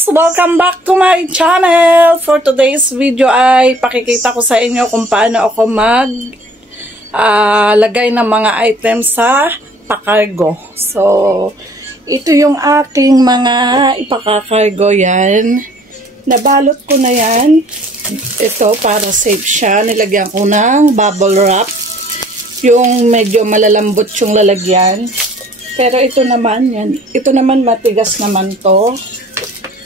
guys! Welcome back to my channel! For today's video ay pakikita ko sa inyo kung paano ako lagay ng mga items sa pakargo. So, ito yung aking mga ipakakargo yan. Nabalot ko na yan. Ito para safe siya. Nilagyan ko ng bubble wrap. Yung medyo malalambot yung lalagyan. Pero ito naman, yan. Ito naman matigas naman to.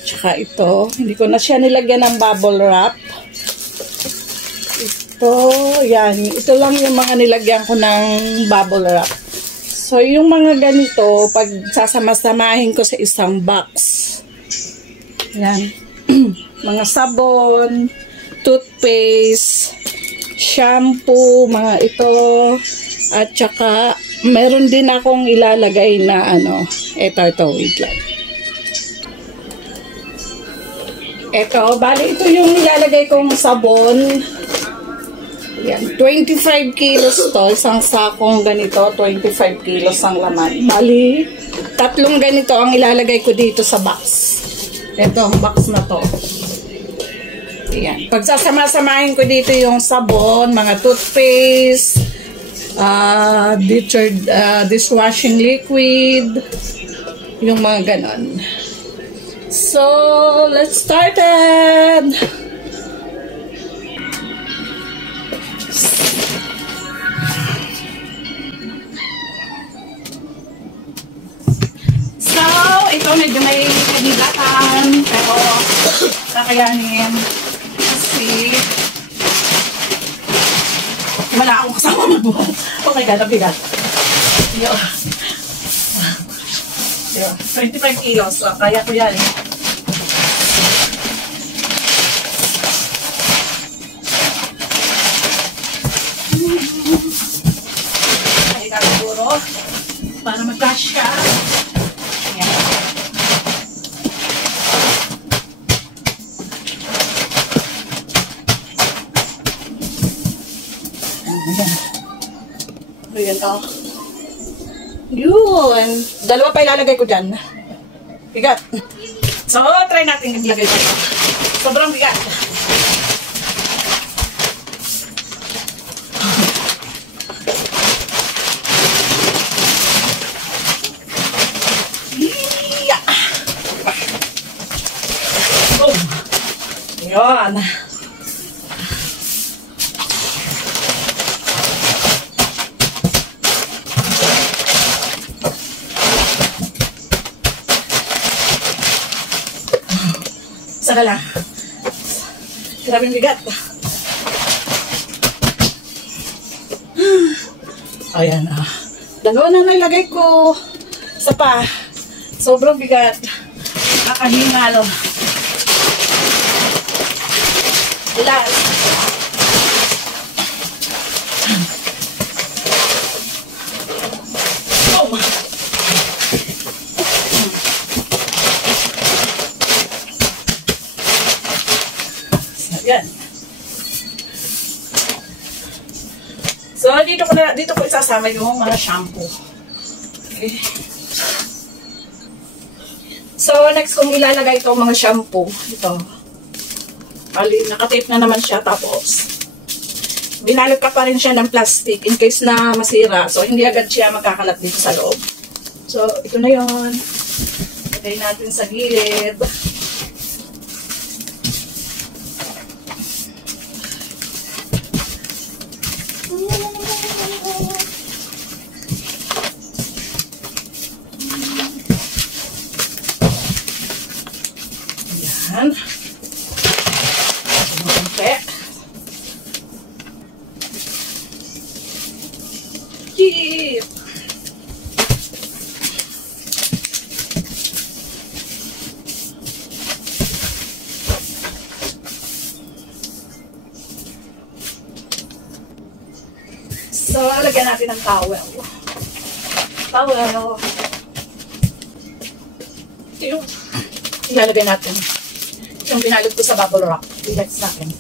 Tsaka ito. Hindi ko na siya nilagyan ng bubble wrap. Ito, yan. Ito lang yung mga nilagyan ko ng bubble wrap. So, yung mga ganito, pag sasama-samahin ko sa isang box. Yan. Mga sabon, toothpaste, shampoo, mga ito. At saka, meron din akong ilalagay na ito, wait lang. Ito, bali ito yung ilalagay kong sabon. Yan, 25 kilos to. Isang sakong ganito, 25 kilos ang laman. Bali, tatlong ganito ang ilalagay ko dito sa box. Ito, box na to. Yan. Pagsasama-samahin ko dito yung sabon, mga toothpaste, dishwashing liquid, yung mga ganon. So, let's start it! So, ito medyo may kanilatan, pero kakayanin kasi wala akong kasama magbuhat. Oh my God, ang bigat. Yo. 25 kilos. So, kaya ko yan. Kaya ka siguro para magkasya. Ayan. Ayan o. Yun. Dalawa pa ilalagay ko dyan. Bigat. So, try natin ilagay ko. Sobrang bigat. Boom. Yun. Sana lang. Grabing bigat. Ayan ah. Dalawa na nilagay ko sa pa. Sobrang bigat. Nakahingal. Last. Oh. Yan. So, dito ko isasama yung mga shampoo. Okay. So, next kong ilalagay itong mga shampoo. Ito. Nakatape na naman siya. Tapos, binalot ka pa rin siya ng plastic in case na masira. So, hindi agad siya magkakalat dito sa loob. So, ito na yun. Lagay natin sa gilid. Ayan. Kumampe. Keep. So, lagyan natin ng towel. Towel. Ito yung ilalagay natin. Yung binalot ko sa bubble wrap. Relax natin.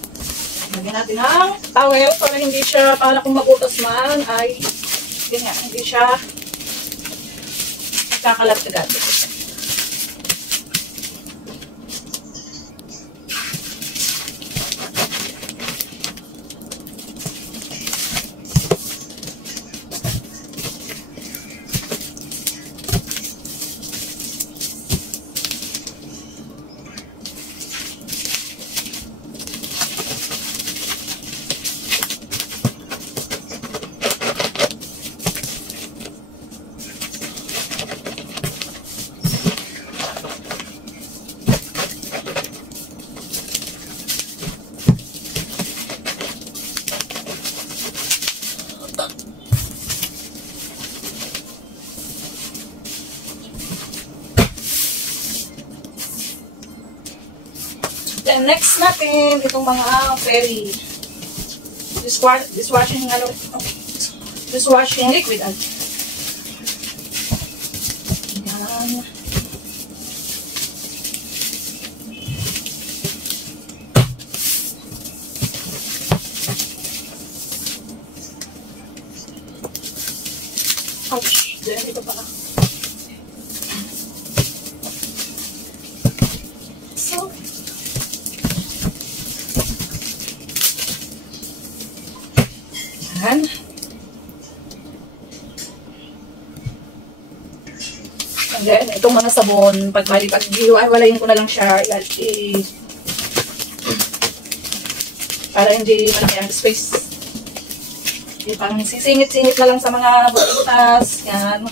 Lagyan natin ng towel para hindi siya, para kung magutas man, ay ganyan, hindi siya kakalat agad. Then next natin, itong mga fairy dishwashing liquid. Yan. Ouch. Then ito pala. So, yan. And then, itong mga sabon, pag-iwalayin ko na lang siya, para hindi malaki ang space. Parang sisingit-singit na lang sa mga butas. Yan.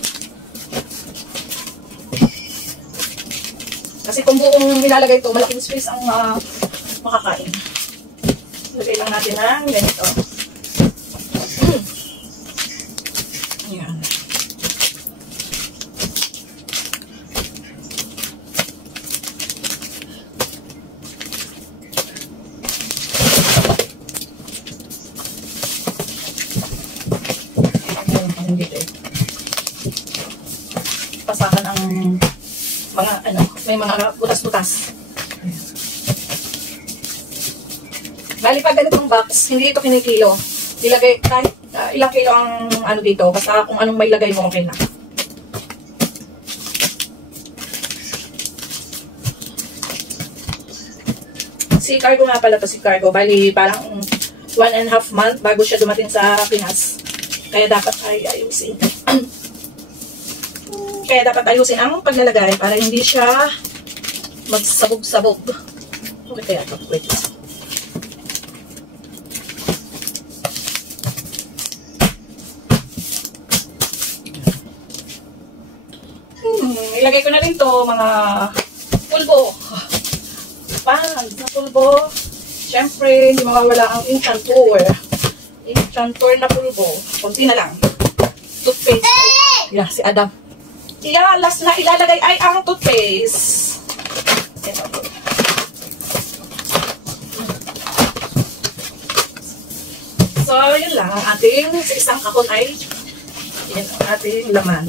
Kasi kung buong nilalagay ito, malaking space ang makakain. Lagay lang natin ng ganito. Yan. Pasakan ang mga may mga butas-butas. Bali pag ganitong box, hindi ito kinikilo. Ilagay kahit ilang kilo ang dito, basta kung anong may lagay mo, okay na. Si Cargo nga pala to, si Cargo. Bali parang 1.5 month bago siya dumating sa Pinas. Kaya dapat ay ayusin. Kaya dapat ayusin ang paglalagay para hindi siya magsabog-sabog. Okay kaya ito. Wait. Ilagay ko na rin to mga pulbo. Pans na pulbo. Siyempre, hindi mawawala ang enchantor. Enchantor na pulbo. Kunti na lang. Toothpaste. Yeah, si Adam. Last na ilalagay ay ang toothpaste. So, yun lang. Ang ating sa isang kahon ay yan ang ating laman.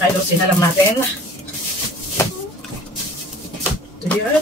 Ayusin na lang natin. Ito yun.